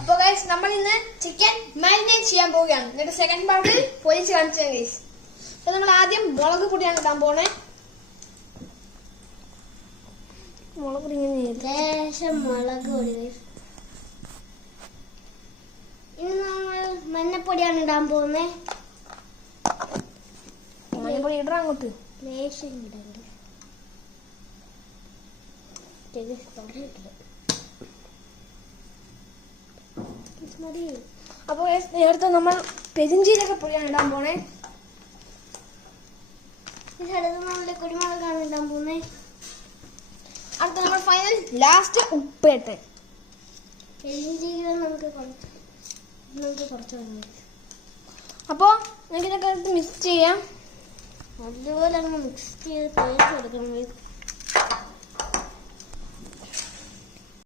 അപ്പൊ ഗൈസ് നമ്മൾ ഇന്ന് ചിക്കൻ മാരിനേറ്റ് ചെയ്യാൻ പോവുകയാണ്. എന്നിട്ട് സെക്കൻഡ് പാർട്ടിൽ പൊരിച്ച് കാണിച്ചു ഗൈസ്. അപ്പൊ നമ്മൾ ആദ്യം മുളക് പൊടിയാണ് ഇടാൻ പോണേ. മുളക് പൊടി മുളക് പൊടി. ഇനി നമ്മൾ മഞ്ഞപ്പൊടിയാണ് ഇടാൻ പോകുന്നേ. മഞ്ഞപ്പൊടി ഇടാൻ അങ്ങോട്ട് ലേശം ഇടണ്ട്. അപ്പൊ നേരത്തെ നമ്മൾ പെരിഞ്ചീരക പൊടിയാണ് ഇടാൻ പോണേ. നമ്മള് കുരുമുളകാണ് ഇടാൻ പോകുന്നേ. അടുത്ത നമ്മൾ ഫൈനൽ ലാസ്റ്റ് ഉപ്പ് ഇട്ടെ. പെരിഞ്ചീരകം നമുക്ക് കുറച്ച് അപ്പൊ നമുക്ക് ഇതൊക്കെ മിക്സ് ചെയ്യാം. അതുപോലെ അങ്ങ് മിക്സ് ചെയ്ത് തേച്ച് കൊടുക്കണം.